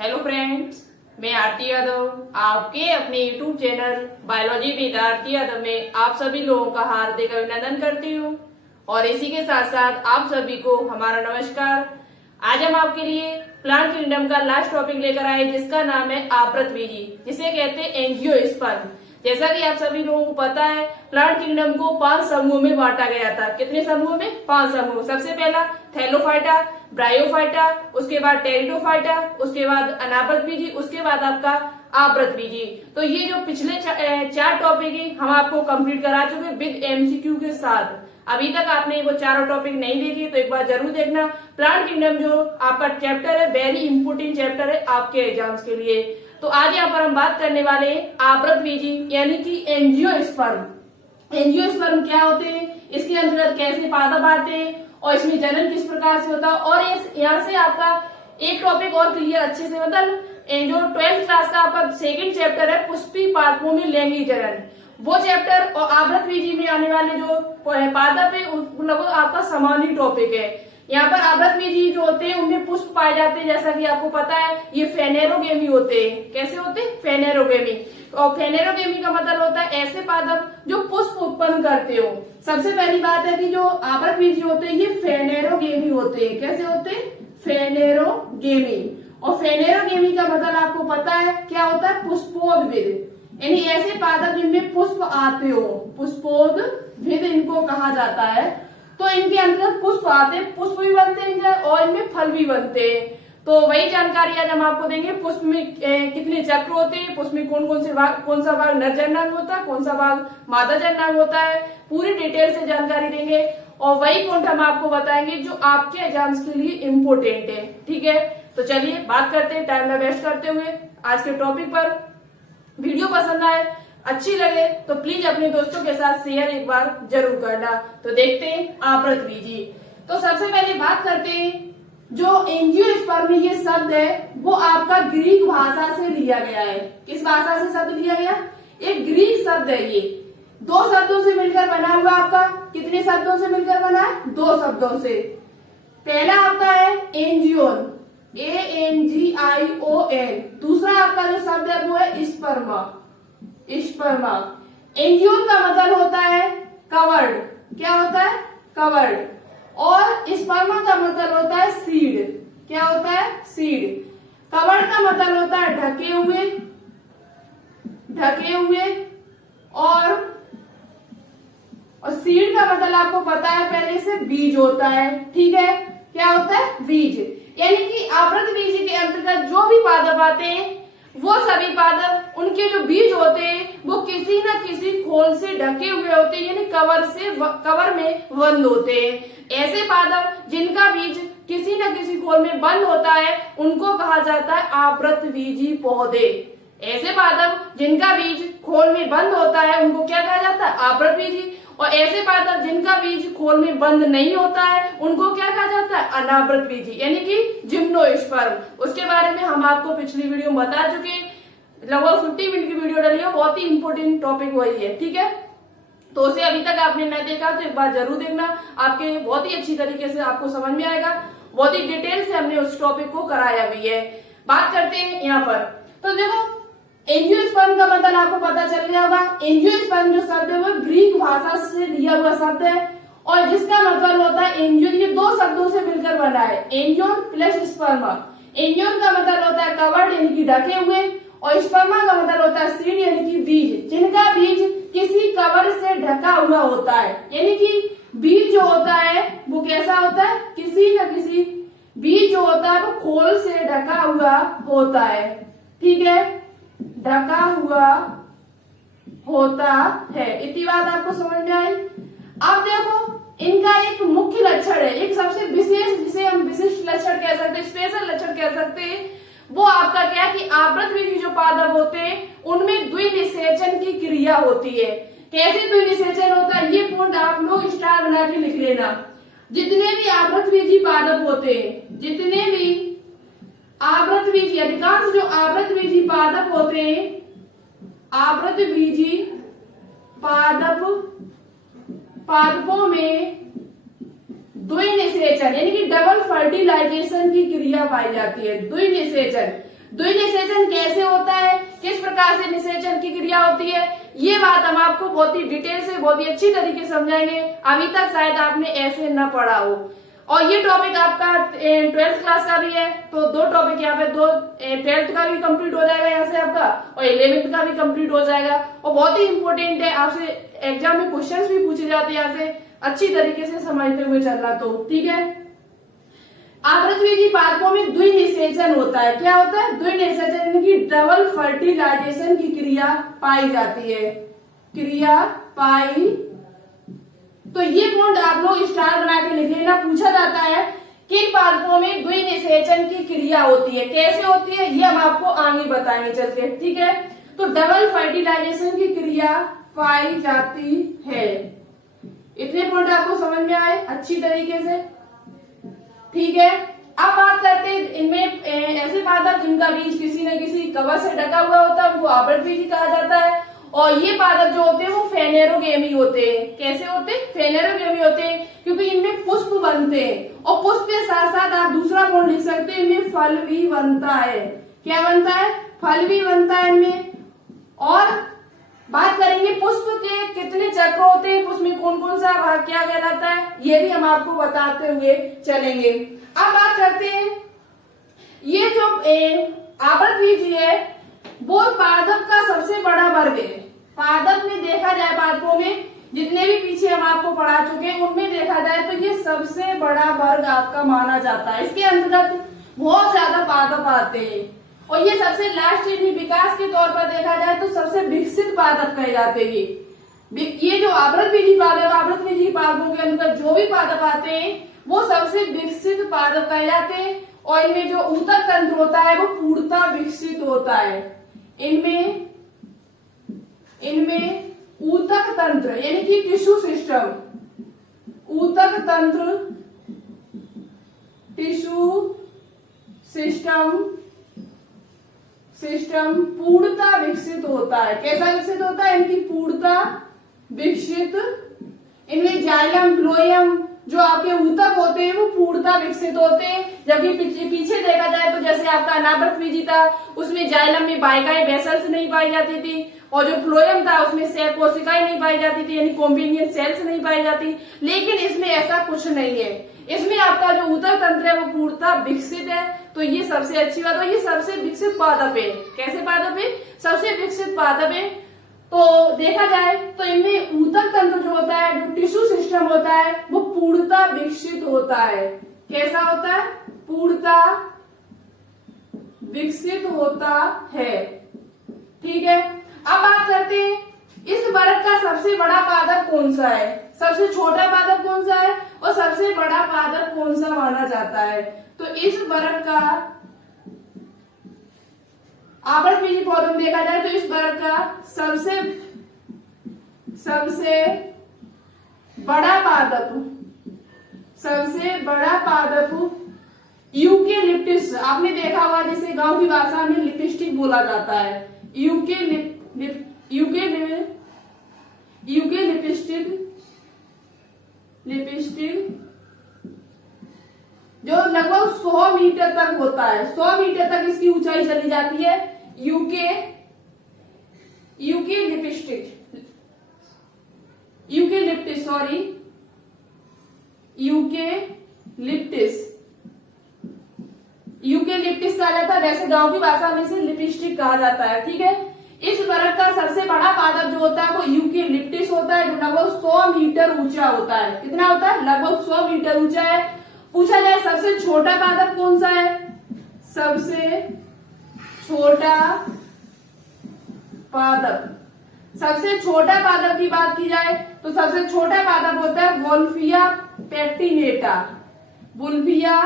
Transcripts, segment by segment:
Hello friends, मैं आरती यादव आपके अपने YouTube channel biology with Aarti Yadav में आप सभी लोगों का हार्दिक अभिनंदन करती हूँ और इसी के साथ साथ आप सभी को हमारा नमस्कार। आज हम आपके लिए प्लांट किंगडम का लास्ट टॉपिक लेकर आए जिसका नाम है आवृतबीजी, जिसे कहते हैं एंजियोस्पर्म। जैसा कि आप सभी लोगों को पता है, प्लांट किंगडम को 5 समूह में बांटा गया था। कितने समूह में? 5 समूह। सबसे पहला थैलोफाइटा, ब्रायोफाइटा, उसके बाद टेरिडोफाइटा, उसके बाद अनावृतबीजी, उसके बाद आपका आवृतबीजी। तो ये जो पिछले 4 टॉपिक है हम आपको कंप्लीट करा चुके विद एमसीक्यू के साथ। अभी तक आपने वो चारों टॉपिक नहीं देखे तो एक बार जरूर देखना। प्लांट किंगडम जो आपका चैप्टर है वेरी इंपोर्टेंट चैप्टर है आपके एग्जाम्स के लिए। तो आज यहाँ पर हम बात करने वाले हैं आवृतबीजी यानी कि एंजियोस्पर्म। एंजियोस्पर्म क्या होते हैं, इसके अंतर्गत कैसे पादप आते हैं और इसमें जनन किस प्रकार से होता है। और यहाँ से आपका एक टॉपिक और क्लियर अच्छे से, मतलब जो 12th क्लास का आपका सेकंड चैप्टर है पुष्पी पादपों में लैंगिक जनन, वो चैप्टर और आवृतबीजी में आने वाले जो पादप है लगभग आपका समान ही टॉपिक है। यहाँ पर आवृतबीजी जो होते हैं उनमें पुष्प पाए जाते हैं, जैसा कि आपको पता है ये फेनेरोगेमी होते हैं। कैसे होते हैं? फेनेरोगेमी। और फेनेरोगेमी का मतलब होता है ऐसे पादप जो पुष्प उत्पन्न करते हो। सबसे पहली बात है कि जो आवृतबीजी होते हैं ये फेनेरोगेमी होते हैं। कैसे होते हैं? फेनेरोगेमी। और फेनेरोगेमी का मतलब आपको पता है क्या होता है? पुष्पोद्भिद, यानी ऐसे पादप जिनमें पुष्प आते हो, पुष्पोद्भिद इनको कहा जाता है। तो इनके अंतर्गत पुष्प आते हैं, पुष्प भी बनते हैं और इनमें फल भी बनते हैं। तो वही जानकारी आज हम आपको देंगे। पुष्प में कितने चक्र होते हैं, पुष्प में कौन सा भाग नर जननांग होता है, कौन सा भाग मादा जननांग होता है, पूरी डिटेल से जानकारी देंगे। और वही पॉइंट हम आपको बताएंगे जो आपके एग्जाम्स के लिए इम्पोर्टेंट है। ठीक है, तो चलिए बात करते हैं टाइम ना वेस्ट करते हुए आज के टॉपिक पर। वीडियो पसंद आए, अच्छी लगे तो प्लीज अपने दोस्तों के साथ शेयर एक बार जरूर करना। तो देखते हैं आवृतबीजी। तो सबसे पहले बात करते हैं जो एंजियोस्पर्म ये शब्द है वो आपका ग्रीक भाषा से लिया गया है। किस भाषा से शब्द लिया गया? एक ग्रीक शब्द है। ये 2 शब्दों से मिलकर बना हुआ। आपका कितने शब्दों से मिलकर बना है? 2 शब्दों से। पहला आपका है एंजियोन, ANGION। दूसरा आपका जो शब्द है वो है स्पर्मा, स्पर्मा। एंजियोन का मतलब होता है कवर्ड। क्या होता है? कवर्ड। और स्पर्मा का मतलब होता है सीड। क्या होता है? सीड। कवर्ड का मतलब होता है ढके हुए, ढके हुए। और सीड का मतलब आपको पता है पहले से बीज होता है। ठीक है, क्या होता है? बीज। यानी कि आवृतबीजी के अंतर्गत जो भी पादप आते हैं वो सभी पादप, उनके जो बीज होते हैं वो किसी न किसी खोल से ढके हुए होते हैं, यानी कवर में बंद होते हैं। ऐसे पादप जिनका बीज किसी न किसी खोल में बंद होता है उनको कहा जाता है आवृतबीजी पौधे। ऐसे पादप जिनका बीज खोल में बंद होता है उनको क्या कहा जाता है? आवृतबीजी। और ऐसे पादप जिनका बीज खोल में बंद नहीं होता है उनको क्या कहा जाता है? अनावृतबीजी, यानी कि जिम्नोस्पर्म। उसके बारे में हम आपको पिछली वीडियो में बता चुके, लगभग 50 मिनट की वीडियो डाली है, बहुत ही इंपोर्टेंट टॉपिक वही है। ठीक है, तो उसे अभी तक आपने न देखा तो एक बार जरूर देखना, आपके बहुत ही अच्छी तरीके से आपको समझ में आएगा। बहुत ही डिटेल से हमने उस टॉपिक को कराया भी है। बात करते हैं यहाँ पर। तो देखो एंजियोस्पर्म का मतलब आपको पता चल गया होगा। एंजियोस्पर्म जो शब्द है वो ग्रीक भाषा से लिया हुआ शब्द है और जिसका मतलब होता है एंजियोन। ये 2 शब्दों से मिलकर बना है, एंजियोन प्लस स्पर्मा। एंजियोन का मतलब होता है कवर्ड यानी कि ढके हुए, और स्पर्मा का मतलब होता है सीड यानी कि बीज, जिनका बीज किसी कवर से ढका हुआ होता है। यानी कि बीज जो होता है वो कैसा होता है? किसी न किसी बीज जो होता है वो खोल से ढका हुआ होता है। ठीक है, ढका हुआ होता है। इतनी बात आपको समझ में आई। अब देखो इनका एक मुख्य लक्षण है, एक सबसे विशेष, जिसे हम विशिष्ट लक्षण कह सकते हैं, स्पेशल लक्षण कह सकते हैं। वो आपका क्या कि आवृतबीजी जो पादप होते हैं उनमें द्विनिषेचन की क्रिया होती है। कैसे द्विनिषेचन होता है ये पॉइंट आप लोग स्टार बना के लिख लेना। जितने भी आवृतबीजी पादप होते हैं, जितने भी आवृतबीजी, अधिकांश जो आवृतबीजी पादप होते हैं, आवृतबीजी पादपों में द्विनिषेचन यानी कि डबल फर्टिलाइजेशन की क्रिया पाई जाती है। द्विनिषेचन द्वि निषेचन कैसे होता है, किस प्रकार से निषेचन की क्रिया होती है, ये बात हम आपको बहुत ही डिटेल से बहुत ही अच्छी तरीके से समझाएंगे। अभी तक शायद आपने ऐसे न पढ़ा हो। और ये टॉपिक आपका 12th क्लास का भी है, तो दो टॉपिक यहाँ पे, दो 12th का भी कंप्लीट हो जाएगा यहाँ से आपका, और 11th का भी कंप्लीट हो जाएगा। और बहुत ही इंपॉर्टेंट है, आपसे एग्जाम में क्वेश्चंस भी पूछे जाते हैं यहाँ से, अच्छी तरीके से समझते हुए चलना। तो ठीक है, आवृतबीजी पादपों में द्वि निषेचन होता है। क्या होता है? द्वि निषेचन की डबल फर्टिलाइजेशन की क्रिया पाई जाती है, क्रिया पाई। तो ये पॉइंट आप लोग स्टार बना के लिख लेना। पूछा जाता है किन पादपों में द्वि निषेचन की क्रिया होती है, कैसे होती है, ये हम आपको आगे बताएंगे चलते, ठीक है। तो डबल फर्टिलाइजेशन की क्रिया पाई जाती है। इतने पॉइंट आपको समझ में आए अच्छी तरीके से, ठीक है। अब बात करते हैं इनमें ऐसे पादप जिनका बीज किसी न किसी कवच से ढका हुआ होता है, उनको आवृतबीजी कहा जाता है। और ये पादप जो होते हैं वो फेनेरोगेमी होते हैं। कैसे होते हैं? फेनेरोगेमी होते हैं, क्योंकि इनमें पुष्प बनते हैं, और पुष्प के साथ साथ आप दूसरा पॉइंट लिख सकते हैं, इनमें फल भी बनता है। क्या बनता है? फल भी बनता है इनमें। और बात करेंगे पुष्प के कितने चक्र होते हैं, पुष्प में कौन कौन सा भाग क्या कहलाता है, ये भी हम आपको बताते हुए चलेंगे। अब बात करते हैं, ये जो आवृतबीजी है वो पादप का सबसे बड़ा वर्ग है। पादप में देखा जाए, पादपों में जितने भी पीछे हम आपको पढ़ा चुके हैं उनमें देखा जाए तो ये सबसे बड़ा वर्ग आपका माना जाता है। इसके अंतर्गत बहुत ज्यादा पादप आते हैं, और ये सबसे लास्ट विकास के तौर पर देखा जाए तो सबसे विकसित पादप कहे जाते हैं। ये जो आवृतबीजी पादप, आवृतबीजी पादपों के अंदर जो भी पादप आते हैं वो सबसे विकसित पादप कहे जाते हैं। और इनमें जो ऊतक तंत्र होता है वो पूर्णतः विकसित होता है। इनमें ऊतक तंत्र यानी कि टिश्यू सिस्टम, ऊतक तंत्र, टिश्यू सिस्टम पूर्णतः विकसित होता है। कैसा विकसित होता है? इनकी पूर्णतः विकसित। इनमें जाइलम, फ्लोएम जो आपके ऊतक होते हैं वो पूर्णतः विकसित होते हैं। जबकि पीछे देखा जाए तो जैसे आपका अनावृतबीजी था उसमें जाइलम में बाइकाई वेसल्स नहीं पाई जाती थी, और जो फ्लोएम था उसमें सेल कोशिकाएं नहीं पाई जाती थी, यानी कॉम्बिनियन सेल्स नहीं पाई जाती। लेकिन इसमें ऐसा कुछ नहीं है, इसमें आपका जो ऊतक तंत्र है वो पूर्णतः विकसित है। तो ये सबसे अच्छी बात है, ये सबसे विकसित पादप है। कैसे पादप है? सबसे विकसित पादप है। तो देखा जाए तो इनमें ऊतक तंत्र जो होता है, जो टिश्यू सिस्टम होता है वो पूर्णतः विकसित होता है। कैसा होता है? पूर्णतः विकसित होता है, ठीक है। अब बात करते हैं इस वर्ग का सबसे बड़ा पादप कौन सा है, सबसे छोटा पादप कौन सा है, और सबसे बड़ा पादप कौन सा माना जाता है। तो इस वर्ग का आवृतबीजी पौधों में देखा जाए तो इस वर्ग का सबसे बड़ा पादप यूकेलिप्टिस। आपने देखा होगा जिसे गांव की भाषा में लिपस्टिक बोला जाता है। लिपस्टिक जो लगभग 100 मीटर तक होता है, 100 मीटर तक इसकी ऊंचाई चली जाती है। यूकेलिप्टिस कहा जाता है, वैसे गांव की भाषा में इसे लिपस्टिक कहा जाता है, ठीक है। इस वर्ग का सबसे बड़ा पादप जो होता है वो यूकेलिप्टिस होता है, जो लगभग 100 मीटर ऊंचा होता है। कितना होता है? लगभग 100 मीटर ऊंचा है। पूछा जाए सबसे छोटा पादप कौन सा है, सबसे छोटा पादप की बात की जाए तो सबसे छोटा पादप होता है वोल्फिया पैक्टिनेटा। वुल्फिया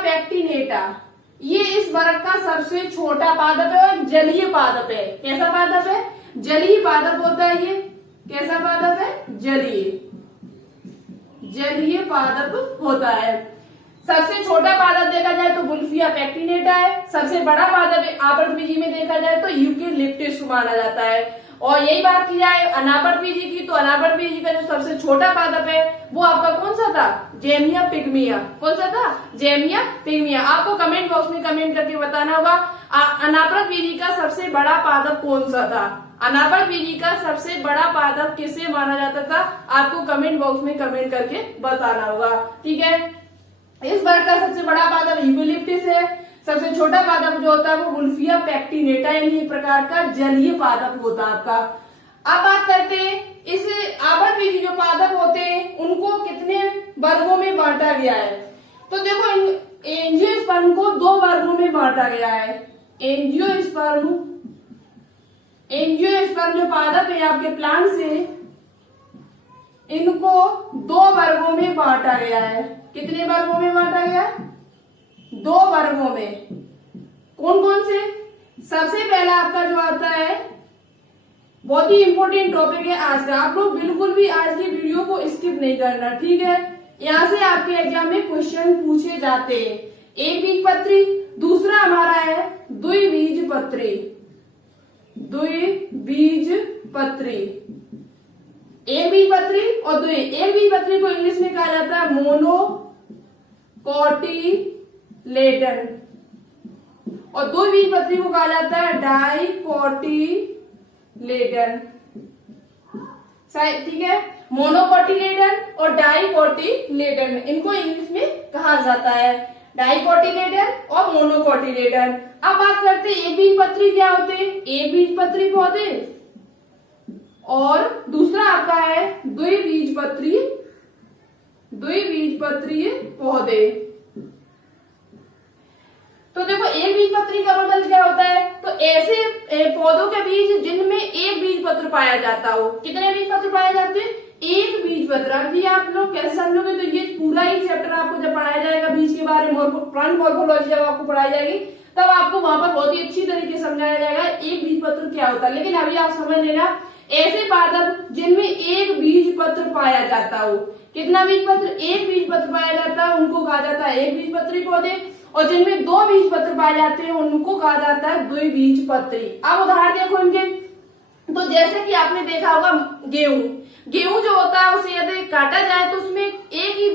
पैक्टिनेटा ये इस वर्ग का सबसे छोटा पादप है और जलीय पादप है। कैसा पादप है? जलीय पादप होता है ये। कैसा पादप है? जलीय पादप होता है। सबसे छोटा पादप देखा जाए तो वुल्फिया पैक्टिनेटा है। सबसे बड़ा पादप आवृतबीजी में देखा जाए तो यूकेलिप्टिस माना जाता है। और यही बात की जाए अनापट बीजी की, तो अनापट बीजी का जो सबसे छोटा पादप है वो आपका कौन सा था? जेमिया पिग्मिया। कौन सा था? जेमिया पिग्मिया। आपको कमेंट बॉक्स में कमेंट करके बताना होगा अनापट बीजी का सबसे बड़ा पादप कौन सा था। अनापट बीजी का सबसे बड़ा पादप किसे माना जाता था? आपको कमेंट बॉक्स में कमेंट करके बताना होगा। ठीक है, इस वर्ग का सबसे बड़ा पादप यूकेलिप्टस है। सबसे छोटा पादप जो होता है वो वुल्फिया पैक्टिनेटा, यानी एक प्रकार का जलीय पादप होता है आपका। अब बात करते हैं इस आवर्त बीजी जो पादप होते हैं उनको कितने वर्गों में बांटा गया है। तो देखो एंजियोस्पर्म को 2 वर्गों में बांटा गया है। एंजियोस्पर्म जो पादप है आपके प्लांट से, इनको 2 वर्गों में बांटा गया है। कितने वर्गों में बांटा गया? 2 वर्गों में। कौन कौन से? सबसे पहला आपका जो आता है, बहुत ही इंपॉर्टेंट टॉपिक है आज का, आप लोग बिल्कुल भी आज की वीडियो को स्किप नहीं करना, ठीक है। यहां से आपके एग्जाम में क्वेश्चन पूछे जाते हैं। एक बीजपत्री, दूसरा हमारा है द्विबीजपत्री। द्विबीजपत्री, एक बीजपत्री और एक बीजपत्री को इंग्लिश में कहा जाता है मोनोकोटिलेडन, और द्विबीजपत्री को कहा जाता है डाइकोटिलेडन। ठीक है, मोनोकोटिलेडन और डाइकोटिलेडन, इनको इंग्लिश में कहा जाता है डाइकोटिलेडन और मोनोकोटिलेडन। अब बात करते हैं एक बीजपत्री क्या होते हैं। एक बीजपत्री पौधे और दूसरा आपका है द्विबीजपत्री पौधे। तो देखो एक बीजपत्री का मतलब क्या होता है, तो ऐसे पौधों के बीज जिनमें एक बीजपत्र पाया जाता हो। कितने बीजपत्र पाए जाते हैं? एक बीजपत्र। अब ये आप लोग कैसे समझोगे, तो ये पूरा ही चैप्टर आपको जब पढ़ाया जाएगा बीज के बारे में, प्लांट मॉर्फोलॉजी जब आपको पढ़ाई जाएगी तब आपको वहां पर बहुत ही अच्छी तरीके से समझाया जाएगा एक बीजपत्र क्या होता है। लेकिन अभी आप समझ लेना, ऐसे पादप जिनमें एक बीजपत्र पाया जाता हो। कितना बीजपत्र? एक बीजपत्र पाया जाता है, उनको कहा जाता है एक बीजपत्री पौधे, और जिनमें 2 बीजपत्र पाए जाते हैं उनको कहा जाता है द्विबीजपत्री। अब उदाहरण देखो इनके, तो जैसे कि आपने देखा होगा गेहूं जो होता है उसे यदि काटा जाए तो उसमें एक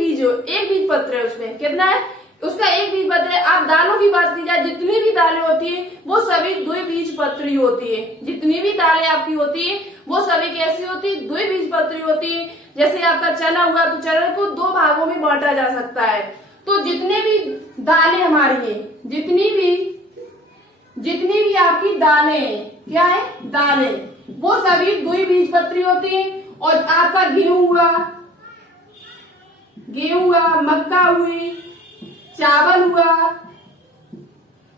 बीजपत्र है, उसमें कितना है? उसका एक बीजपत्र है। अब दालों की बात की जाए, जितनी भी दालें होती है वो सभी द्विबीजपत्री होती है। जितनी भी दालें आपकी होती है वो सभी कैसी होती है? द्विबीजपत्री होती है। जैसे आपका चना हुआ, तो चना को 2 भागों में बांटा जा सकता है। तो जितने भी दालें हमारी है, जितनी भी आपकी दालें हैं, क्या है? दालें, वो सभी द्विबीजपत्री होती है। और आपका गेहूं हुआ, मक्का हुई, चावल हुआ,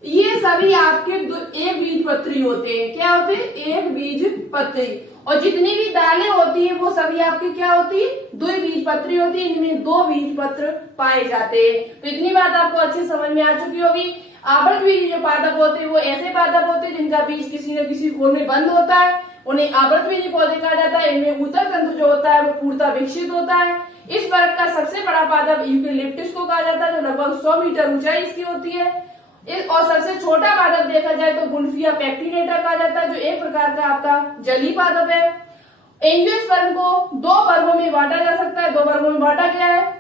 ये सभी आपके एक बीजपत्री होते हैं। क्या होते हैं? एक बीजपत्री। और जितनी भी दालें होती हैं वो सभी आपकी क्या होती है? द्विबीजपत्री होती है। इनमें 2 बीजपत्र पाए जाते हैं। तो इतनी बात आपको अच्छी समझ में आ चुकी होगी। आवर्त बीज जो पादप होते हैं वो ऐसे पादप होते हैं जिनका बीज किसी न किसी कोण में बंद होता है, उन्हें आवर्त बीजी पौधे कहा जाता है। इनमें ऊतक तंत्र जो होता है वो पूर्णतः विकसित होता है। इस वर्ग का सबसे बड़ा पादप यूकेलिप्टस को कहा जाता है, जो लगभग 100 मीटर ऊंचाई इसकी होती है। और सबसे छोटा पादप देखा जाए तो वुल्फिया पैक्टिनेटा कहा जाता है, जो एक प्रकार का आपका जलीय पादप है। एंजियोस्पर्म को 2 वर्गों में बांटा जा सकता है। 2 वर्गों में बांटा गया है,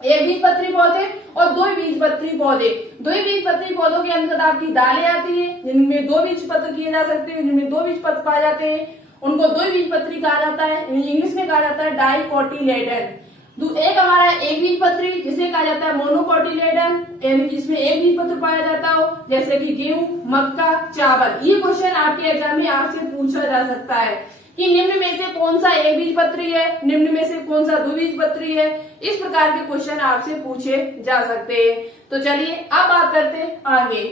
एक बीजपत्री पौधे और द्विबीजपत्री पौधे। द्विबीजपत्री पौधों के अंतर्गत आपकी दालें आती है जिनमें 2 बीजपत्र किए जा सकते हैं, जिनमें 2 बीजपत्र पाए जाते हैं, उनको द्विबीजपत्री कहा जाता है। इंग्लिश में कहा जाता है डाइकोटिलेडन। एक हमारा एक बीजपत्री जिसे कहा जाता है मोनोकोटिलेडन, यानी जिसमें एक बीजपत्र पाया जाता हो, जैसे कि गेहूं, मक्का, चावल। ये क्वेश्चन आपके एग्जाम में आपसे पूछा जा सकता है कि निम्न में से कौन सा एक बीजपत्री है, निम्न में से कौन सा द्विबीजपत्री है। इस प्रकार के क्वेश्चन आपसे पूछे जा सकते हैं। तो चलिए अब बात करते हैं आगे।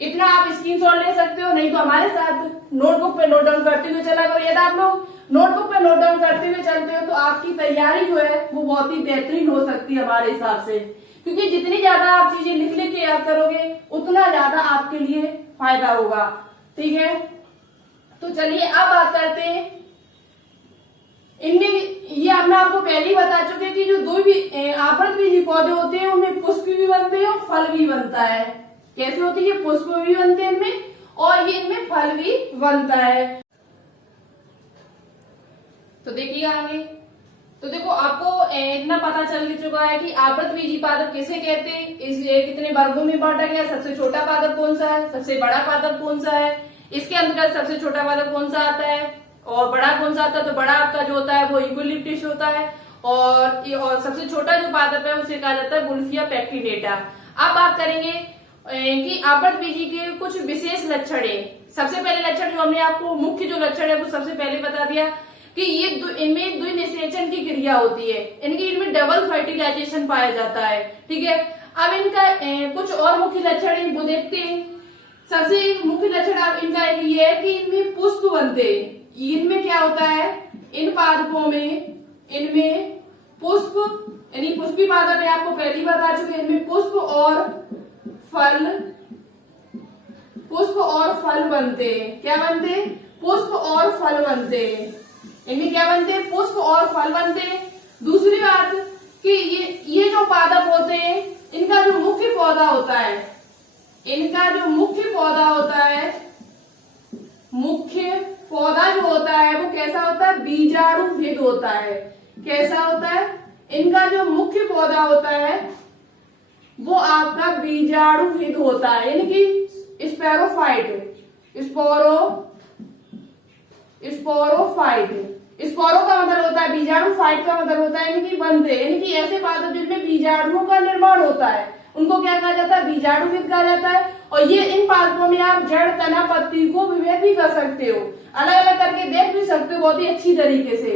इतना आप स्क्रीनशॉट ले सकते हो, नहीं तो हमारे साथ नोटबुक पे नोट डाउन करते हुए चला करो। यदि आप लोग नोटबुक पे नोट डाउन करते हुए चलते हो तो आपकी तैयारी जो है वो बहुत ही बेहतरीन हो सकती है हमारे हिसाब से, क्योंकि जितनी ज्यादा आप चीजें लिख के याद करोगे उतना ज्यादा आपके लिए फायदा होगा। ठीक है, तो चलिए अब बात करते हैं इनमें। ये मैं आपको पहले ही बता चुके कि जो आवर्त बीजी पौधे होते हैं उनमें पुष्प भी बनते हैं और फल भी बनता है। कैसे होती है? पुष्प भी बनते हैं इनमें और ये इनमें फल भी बनता है। तो देखिए आगे। तो देखो आपको इतना पता चल चुका है कि आवृतबीजी पादप किसे कहते हैं, इसलिए कितने वर्गों में बांटा गया, सबसे छोटा पादप कौन सा है, सबसे बड़ा पादप कौन सा है, इसके अंतर्गत सबसे छोटा पादप कौन सा आता है और बड़ा कौन सा आता है। तो बड़ा आपका जो होता है वो यूकेलिप्टस होता है और सबसे छोटा जो पादप है उसे कहा जाता है वुल्फिया पैक्टिनेटा। अब बात करेंगे कि आवृतबीजी के कुछ विशेष लक्षण है। सबसे पहले लक्षण जो हमने आपको मुख्य जो लक्षण है वो सबसे पहले बता दिया कि ये इनमें द्विनिषेचन की क्रिया होती है, इनमें डबल फर्टिलाइजेशन पाया जाता है। ठीक है, अब इनका कुछ और मुख्य लक्षण है वो देखते हैं। सबसे मुख्य लक्षण अब इनका एक ये है कि इनमें पुष्प बनते हैं। इनमें क्या होता है, इन पादपों में इनमें पुष्प यानी पुष्पी पादप है, आपको पहली बता चुके, इनमें पुष्प और फल बनते हैं। क्या बनते हैं, पुष्प और फल बनते हैं। इनमें क्या बनते हैं, पुष्प और फल बनते हैं। दूसरी बात कि ये जो पादप होते हैं इनका जो मुख्य पौधा होता है, मुख्य पौधा जो होता है वो कैसा होता है, बीजाणुविद होता है। कैसा होता है, इनका जो मुख्य पौधा होता है वो आपका बीजाणुविद होता है, यानी कि स्पोरो का मतलब होता है बीजाणु, फाइट का मतलब होता है यानी कि बनते, यानी कि ऐसे पादप जिनमें बीजाणुओं का निर्माण होता है उनको क्या कहा जाता है, बीजाणुविद कहा जाता है। और ये इन पादपों में आप जड़, तना, पत्ती को विभेद भी कर सकते हो, अलग अलग करके देख भी सकते हो बहुत ही अच्छी तरीके से।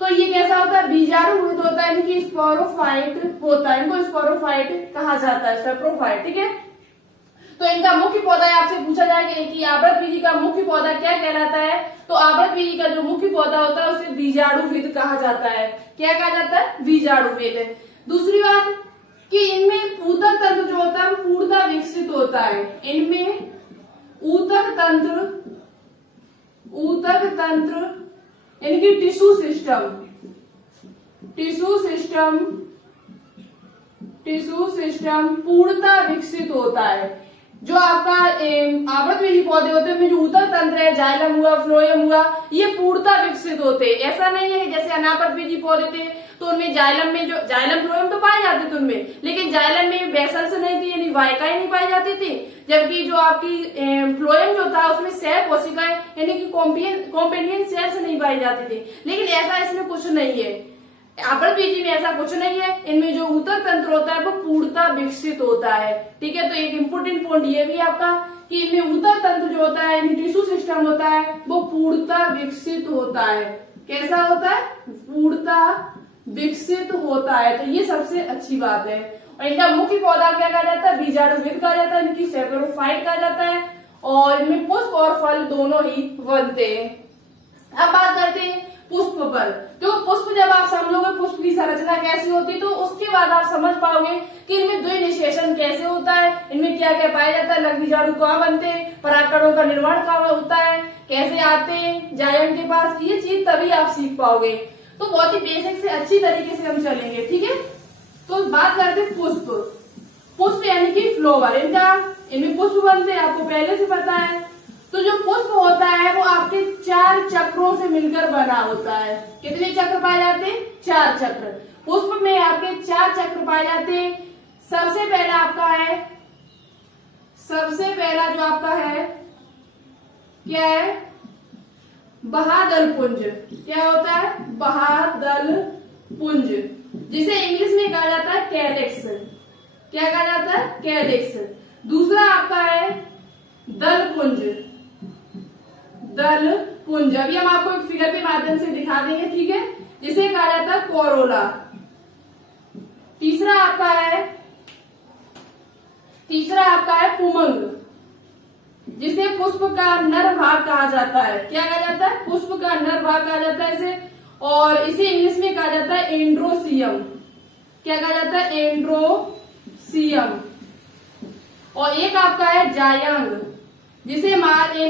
तो ये कैसा होता है, बीजाणुविद होता है, यानी कि स्पोरोफाइट होता है, इनको स्पोरोफाइट कहा जाता है, सेप्रोफाइट। ठीक है, तो इनका मुख्य पौधा आपसे पूछा जाएगा कि आवृतबीजी का मुख्य पौधा क्या कहलाता है, तो आवृतबीजी का जो मुख्य पौधा होता है उसे बीजाणुविद कहा जाता है। क्या कहा जाता है, बीजाणुविद। दूसरी बात कि इनमें ऊतक तंत्र जो होता है वो पूर्णतः विकसित होता है। इनमें ऊतक तंत्र यानी कि टिश्यू सिस्टम पूर्णतः विकसित होता है। जो आपका आवृतबीजी पौधे होते हैं उनमें जो ऊतक तंत्र है, जाइलम हुआ, फ्लोएम हुआ, ये पूर्णतः विकसित होते हैं। ऐसा नहीं है कि जैसे अनावृतबीजी पौधे थे तो उनमें जाइलम फ्लोएम तो पाए जाते थे उनमें, लेकिन जाइलम में बेसल्स नहीं थी, यानी वाहिकाएं नहीं पाई जाती थी, जबकि जो आपकी फ्लोएम जो था उसमें सह कोशिकाएं यानी कि कॉम्पेनियन सेल्स नहीं पाई जाती थी। लेकिन ऐसा इसमें कुछ नहीं है, आवृतबीजी में ऐसा कुछ नहीं है। इनमें जो ऊतक तंत्र होता है वो पूर्णतः विकसित होता है। ठीक है, तो एक इम्पोर्टेंट पॉइंट ये भी आपका कि इनमें ऊतक तंत्र जो होता है, टिश्यू सिस्टम होता है, वो पूर्णतः विकसित होता है। कैसा होता है, पूर्णतः विकसित होता है। तो ये सबसे अच्छी बात है। और इनका मुख्य पौधा क्या कहा जाता है, बीजाणुविद कहा जाता है, इनकी सेप्रोफाइट कहा जाता है, और इनमें पुष्प और फल दोनों ही बनते हैं। अब बात करते हैं पुष्प पर। तो पुष्प जब आप समझोगे पुष्प की संरचना कैसी होती है तो उसके बाद आप समझ पाओगे कि इनमें द्विनिषेचन कैसे होता है, इनमें क्या क्या पाया जाता है, लग बीजाणु कहाँ बनते हैं, परागकणों का निर्माण कहाँ होता है, कैसे आते हैं जायम के पास, ये चीज तभी आप सीख पाओगे। तो बहुत ही बेसिक से अच्छी तरीके से हम चलेंगे। ठीक है, तो बात करते हैं पुष्प यानी कि फ्लावर। इनमें पुष्प बनते हैं, आपको पहले से पता है। तो जो पुष्प होता है वो आपके 4 चक्रों से मिलकर बना होता है। कितने चक्र पाए जाते हैं, 4 चक्र। पुष्प में आपके 4 चक्र पाए जाते हैं। सबसे पहला जो आपका है क्या है, बहादल पुंज। क्या होता है, बहादल पुंज, जिसे इंग्लिश में कहा जाता है कैलिक्स। क्या कहा जाता है, कैलिक्स। दूसरा आपका है दल पुंज, अभी हम आपको एक फिगर के माध्यम से दिखा देंगे। ठीक है, जिसे कहा जाता है कोरोला। तीसरा आपका है पुमंग, जिसे पुष्प का नर भाग कहा जाता है। क्या कहा जाता है, पुष्प का नर भाग कहा जाता है इसे, और इसे इंग्लिश में कहा जाता है एंड्रोसियम। क्या कहा जाता है, एंड्रोसियम। और एक आपका है जायंग, जिसे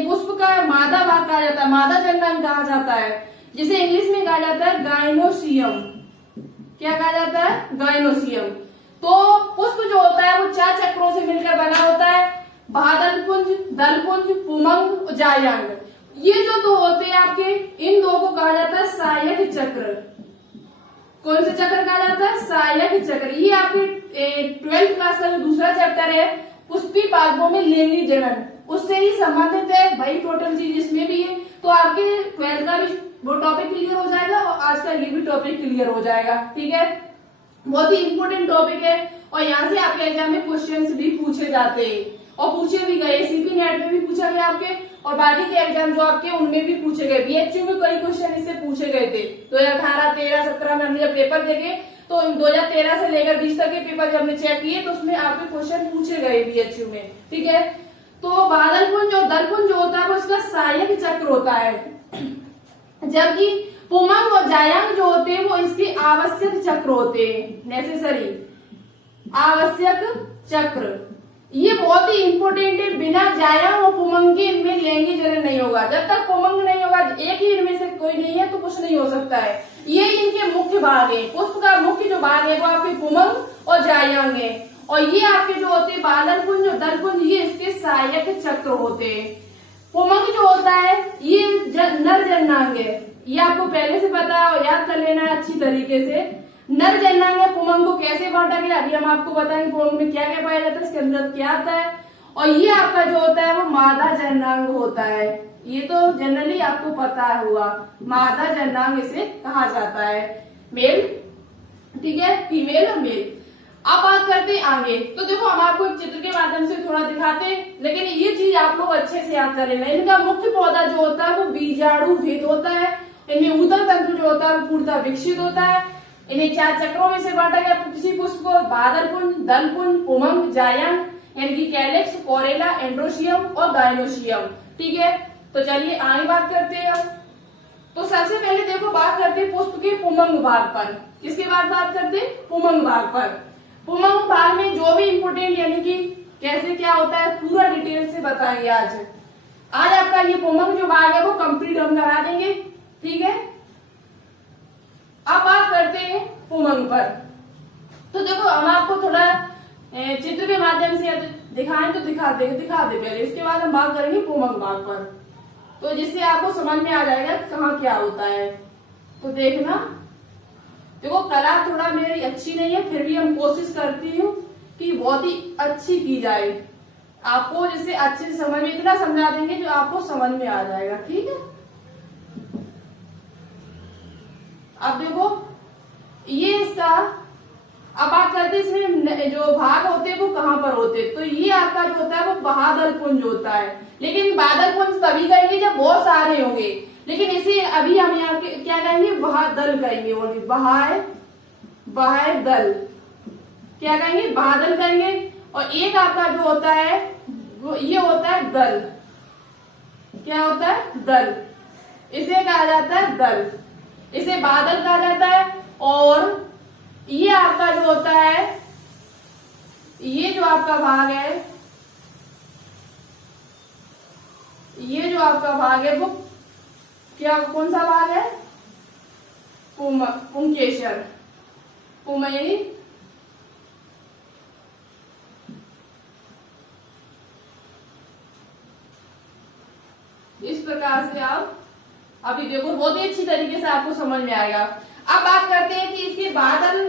पुष्प का मादा भाग कहा जाता है, मादा जननांग कहा जाता है, जिसे इंग्लिश में कहा जाता है गाइनोसियम। क्या कहा जाता है, गाइनोसियम। तो पुष्प जो होता है वो 4 चक्रों से मिलकर बना होता है, बादल पुंज, दल पुंज, पुमंग और जायंग। ये जो दो होते हैं आपके, इन दो को कहा जाता है सहायक चक्र। कौन से चक्र कहा जाता है? सहायक चक्र। ये आपके 12th क्लास का जो दूसरा चैप्टर है पुष्पी पादपों में लिंगी जनन, उससे ही संबंधित है भाई। टोटल चीज इसमें भी है, तो आपके 12th का भी वो टॉपिक क्लियर हो जाएगा और आज का ये भी टॉपिक क्लियर हो जाएगा। ठीक है, बहुत ही इंपॉर्टेंट टॉपिक है और यहाँ से आपके एग्जाम में क्वेश्चंस भी पूछे जाते हैं और पूछे भी गए। सीपी नेट में भी पूछा गया आपके, और बाकी के एग्जाम जो आपके उनमें भी पूछे गए। बीएचयू में कई क्वेश्चन इससे पूछे गए थे 2018, 13, 17 में हमने जब पेपर देखे तो 2013 से लेकर 20 तक के पेपर जब हमने चेक किए तो उसमें आपके क्वेश्चन पूछे गए बीएचयू में। ठीक है, तो बादलपुंज और दलपुंज जो होता है वो इसका सहायक चक्र होता है, जबकि पुमंग और जायांग जो होते हैं वो इसके आवश्यक चक्र होते हैं, नेसेसरी आवश्यक चक्र। ये बहुत ही इंपॉर्टेंट है, बिना जायांग और पुमंग के इनमें लैंगिक जनन नहीं होगा। जब तक पुमंग नहीं होगा, एक ही इनमें से कोई नहीं है तो कुछ नहीं हो सकता है। ये इनके मुख्य भाग है, पुष्प का मुख्य जो भाग है वो आपके पुमंग और जायांग है, और ये आपके जो होते हैं बादलपुंज और दलपुंज ये इसके सहायक चक्र होते हैं। पुमंग जो होता है ये नर जननांग है, ये आपको पहले से पता है और याद कर लेना है अच्छी तरीके से। नर जननांग है, पुमंग को कैसे बांटा गया अभी हम आपको बताएंगे। पुमंग में क्या क्या पाया जाता है, इसके अंदर क्या आता है, और ये आपका जो होता है वो मादा जननांग होता है। ये तो जनरली आपको पता हुआ, मादा जननांग इसे कहा जाता है। मेल, ठीक है, फीमेल और मेल। अब बात करते हैं आगे, तो देखो हम आपको एक चित्र के माध्यम से थोड़ा दिखाते हैं, लेकिन ये चीज आप लोग अच्छे से याद कर लेना। इनका मुख्य पौधा जो होता है वो बीजाणु भेद होता है, इनमें उदर तंत्र जो होता है वो पूर्णतः विकसित होता है। इन्हें 4 चक्रों में से बांटा गया किसी पुष्प को, बादलपुंज, दलपुंज, पुमंग, जायांग, इनकी कैलेक्स, कोरेला, एंड्रोशियम और गायनोशियम। ठीक है, तो चलिए आगे बात करते हैं हम। तो सबसे पहले देखो बात करते हैं पुष्प के पुमंग भाग पर। किसके बाद बात करते हैं? पुमंग भाग पर। पुमंग भाग में जो भी इम्पोर्टेंट यानी कि कैसे क्या होता है पूरा डिटेल से बताएंगे आज आपका ये पुमंग जो भाग है वो कंप्लीट हम करा देंगे। ठीक है, अब बात करते हैं पुमंग पर। तो देखो हम आपको थोड़ा चित्र के माध्यम से दिखाएं तो दिखा दे पहले, इसके बाद हम बात करेंगे पुमंग भाग पर, तो जिससे आपको समझ में आ जाएगा कहाँ क्या होता है। तो देखना, देखो कला थोड़ा मेरी अच्छी नहीं है, फिर भी हम कोशिश करती हूँ कि बहुत ही अच्छी की जाए आपको, जिससे अच्छे से समझ में इतना समझा देंगे जो आपको समझ में आ जाएगा। ठीक है, अब देखो ये इसका, अब बात करते हैं इसमें जो भाग होते हैं वो कहाँ पर होते हैं। तो ये आपका जो होता है वो बादलपुंज होता है, लेकिन बादलपुंज तभी कहेंगे जब बहुत सारे होंगे, लेकिन इसे अभी हम यहाँ क्या कहेंगे, बहादल कहेंगे। ओनली बहादल क्या कहेंगे, बादल कहेंगे। और एक आपका जो होता है वो ये होता है दल। क्या होता है? दल। इसे कहा जाता है दल, इसे बादल कहा जाता है। और ये आपका जो होता है, ये जो आपका भाग है, ये जो आपका भाग है वो क्या, कौन सा भाग है? पुंकेसर, पुमयनी। इस प्रकार से आप अभी देखो बहुत ही अच्छी तरीके से आपको समझ में आएगा। अब बात करते हैं कि इसके बादल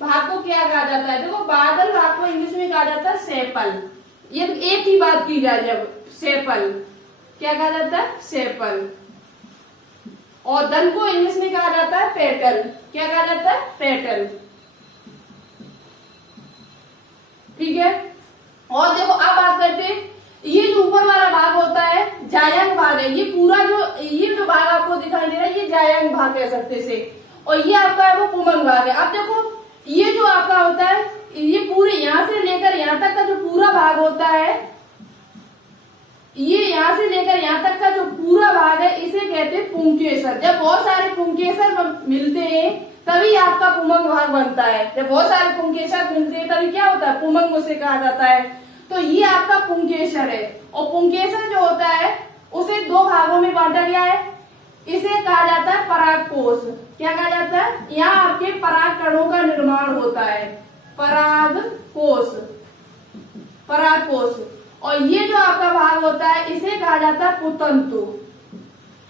भाग को क्या कहा जाता है। देखो बादल भाग को इंग्लिश में कहा जाता है सेपल। ये एक ही बात की जाए, जब सेपल क्या कहा जाता है? सेपल। और दल को इंग्लिश में कहा जाता है पेटल। क्या कहा जाता है? पेटल। ठीक है, और देखो अब बात करते हैं, ये जो ऊपर वाला भाग होता है जायांग भाग है। ये पूरा ये जो भाग आपको दिखाई दे रहा है ये जायांग भाग कह सकते से, और ये आपका है वो पुमंग भाग है। अब देखो ये जो आपका होता है, ये पूरे यहां से लेकर यहां तक का जो पूरा भाग होता है, ये यहां से लेकर यहां तक का जो पूरा भाग है इसे कहते हैं पुंकेसर। जब बहुत सारे पुंकेसर मिलते हैं तभी आपका पुमंग भाग बनता है। जब बहुत सारे पुंकेसर मिलते हैं तभी क्या होता है? पुमंग उसे कहा जाता है। तो ये आपका पुंकेसर है, और पुंकेसर जो होता है उसे 2 भागों में बांटा गया है। इसे कहा जाता है परागकोश। क्या कहा जाता है? यहाँ आपके पराग कणों का निर्माण होता है, परागकोश, परागकोश। और ये जो आपका भाग होता है इसे कहा जाता है पुतंतु।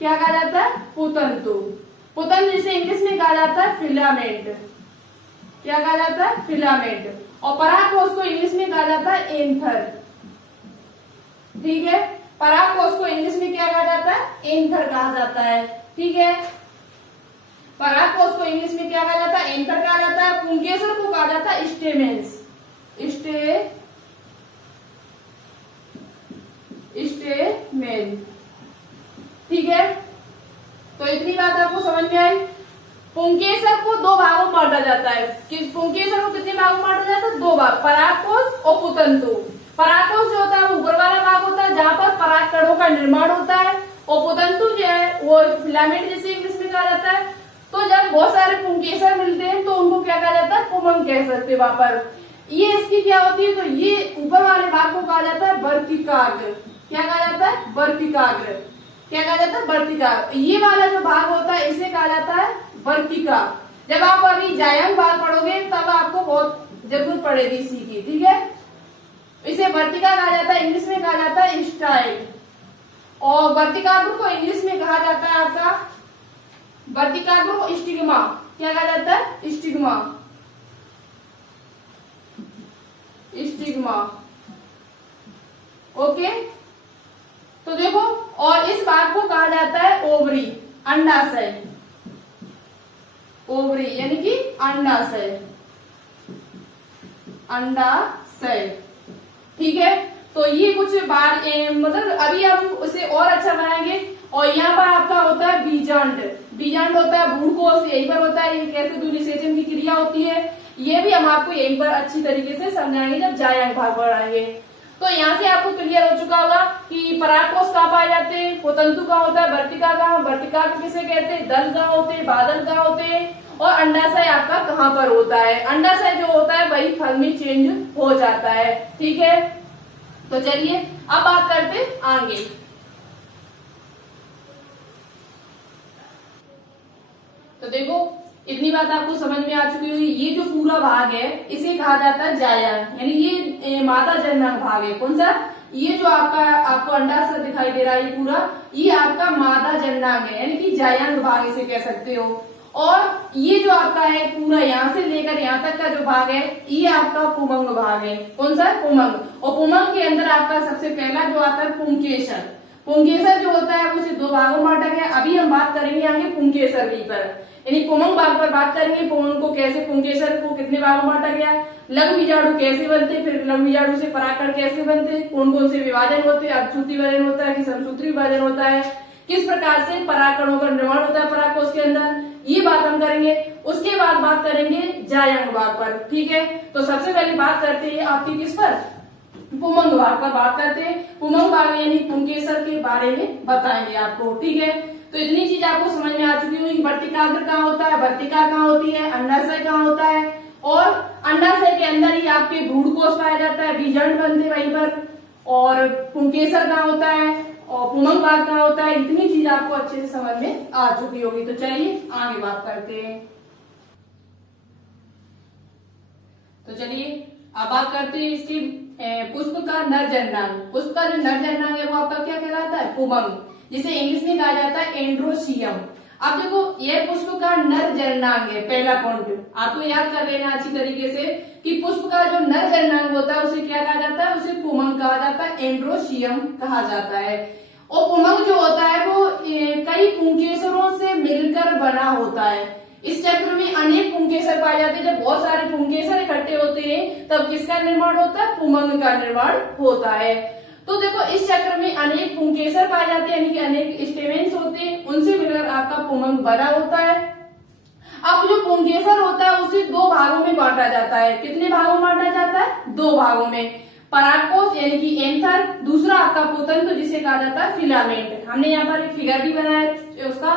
क्या कहा जाता है? पुतंतु। पुतंतु जिसे इंग्लिश में कहा जाता है फिलामेंट। क्या कहा जाता है? फिलामेंट। और परागकोश को इंग्लिश में कहा जाता है एंथर। ठीक है, परागकोश को इंग्लिश में क्या कहा जाता है? एंथर कहा जाता है। ठीक है, परागकोश को इंग्लिश में क्या कहा जाता है? एंथर कहा जाता है। पुंकेसर को कहा जाता है स्टेमेंस। स्टेमेन। ठीक है, तो इतनी बात आपको समझ में आई। पुंकेसर को दो भागों में बांटा जाता है। पुंकेसर को कितने भागों में बांटा जाता है? दो भाग, परागकोश और पुतंतु। परागकोश जो होता है वो ऊपर वाला भाग होता है जहां पर पराग कणों का निर्माण होता है, और पुतंतु जो है वो फिलामेंट जिसे इंग्लिश में कहा जाता है। तो जब बहुत सारे पुंकेसर मिलते हैं तो उनको क्या कहा जाता है? पुमंग कह सकते हैं वहां पर। ये इसकी क्या होती है? तो ये ऊपर वाले भाग को कहा जाता है वर्तिकाग्र। क्या कहा जाता है? वर्तिकाग्र। क्या कहा जाता है? वर्तिकाग्र। ये वाला जो भाग होता है इसे कहा जाता है वर्तिका। जब आप अभी जायांग भाग पढ़ोगे तब आपको बहुत जरूरत पड़ेगी इसी की। ठीक है, इसे वर्तिका कहा जाता है, इंग्लिश में कहा जाता है स्टाइल। और वर्तिकाग्र को इंग्लिश में कहा जाता है आपका, वर्तिकाग्र को स्टिग्मा। क्या कहा जाता है? स्टिग्मा। स्टिग्मा। ओके, तो देखो, और इस भाग को कहा जाता है ओवरी, अंडाशय। ओवरी यानी कि अंडाशय। अंडाशय। ठीक है, तो ये कुछ बार मतलब अभी हम उसे और अच्छा बनाएंगे। और यहाँ पर आपका होता है बीजांड। बीजांड होता है भ्रूणकोश, यहीं पर होता है। ये कैसे द्विनिषेचन की क्रिया होती है ये भी हम आपको यहीं पर अच्छी तरीके से समझाएंगे जब जायांग भाग पढ़ाएंगे। तो यहाँ से आपको क्लियर हो चुका होगा कि परागकोश कहाँ पाए जाते हैं, पुतंतु कहाँ होता है, वर्तिका कहाँ, वर्तिका किसे कहते हैं, दल कहाँ होते हैं, बादल कहाँ होते हैं, और अंडाशय आपका कहाँ पर होता है। अंडाशय जो होता है वही फल में चेंज हो जाता है। ठीक है, तो चलिए अब बात करते आगे। तो देखो, इतनी बात आपको समझ में आ चुकी होगी। ये जो पूरा भाग है इसे कहा जाता है जायांग, यानी ये मादा जननांग भाग है। कौन सा? ये जो आपको अंडाशय दिखाई दे रहा है ये पूरा, ये आपका मादा जननांग है, यानी कि जायांग भाग इसे कह सकते हो। और ये जो आपका है पूरा यहाँ से लेकर यहाँ तक का जो भाग है ये आपका पुमंग भाग है। कौन सा? पुमंग। और पुमंग के अंदर आपका सबसे पहला जो आता है पुंकेसर। पुंकेसर जो होता है उसे दो भागों में बांटा गया। अभी हम बात करेंगे आगे पुंकेसर पर, यानी पुमंग भाग पर बात करेंगे। पुमंग को कैसे, पुंकेसर को कितने भागों में बांटा गया, लघु बीजाणु कैसे बनते, फिर लघु बीजाणु से परागकण कैसे बनते, कौन कौन से विभाजन होते हैं, अर्धसूत्री विभाजन होता है कि समसूत्री विभाजन होता है, किस प्रकार से परागकणों का निर्माण होता है परागकोश के अंदर, ये बात हम करेंगे। उसके बाद बात करेंगे जायांग भाग पर। ठीक है, तो सबसे पहले बात करते हैं आपकी किस पर? पुमंग भाग पर बात करते हैं। पुमंग भाग यानी पुंकेसर के बारे में बताएंगे आपको। ठीक है, तो इतनी चीज आपको समझ में आ चुकी होगी। वर्तिकाग्र कहाँ होता है, वर्तिका कहाँ होती है, अंडाशय कहाँ होता है, और अंडाशय के अंदर ही आपके भ्रूणकोश पाया जाता है, बीजांड बनते वहीं पर, और पुंकेसर कहाँ होता है, और पुमंग भाग कहाँ होता है। इतनी चीज आपको अच्छे से समझ में आ चुकी होगी। तो चलिए आगे बात करते हैं। तो चलिए अब बात करते हैं इसकी पुष्प का नर जननांग। पुष्प का जो नर जननांग है वो आपका क्या कहलाता है? पुमंग, जिसे इंग्लिश में कहा जाता है एंड्रोसियम। अब देखो, यह पुष्प का नर जननांग है। पहला पॉइंट आपको याद कर लेना अच्छी तरीके से कि पुष्प का जो नर जननांग होता है उसे क्या कहा जाता है? उसे पुमंग कहा जाता है, एंड्रोसियम कहा जाता है। और पुमंग जो होता है वो कई पुंकेसरों से मिलकर बना होता है। इस चक्र में अनेक पुंकेसर पाए जाते हैं। जब बहुत सारे पुंकेसर इकट्ठे होते हैं तब किसका निर्माण होता है? पुमंग का निर्माण होता है। तो देखो, इस चक्र में अनेक पुंकेसर पाए जाते हैं, यानी कि अनेक स्टेमेंस होते हैं, उनसे मिलकर आपका पुमंग बना होता है। अब जो पुंकेसर होता है उसे दो भागों में बांटा जाता है। कितने भागों में बांटा जाता है? दो भागों में। परागकोश यानी कि एंथर, दूसरा आपका पुतंतु जिसे कहा जाता है फिलामेंट। हमने यहाँ पर एक फिगर भी बनाया उसका,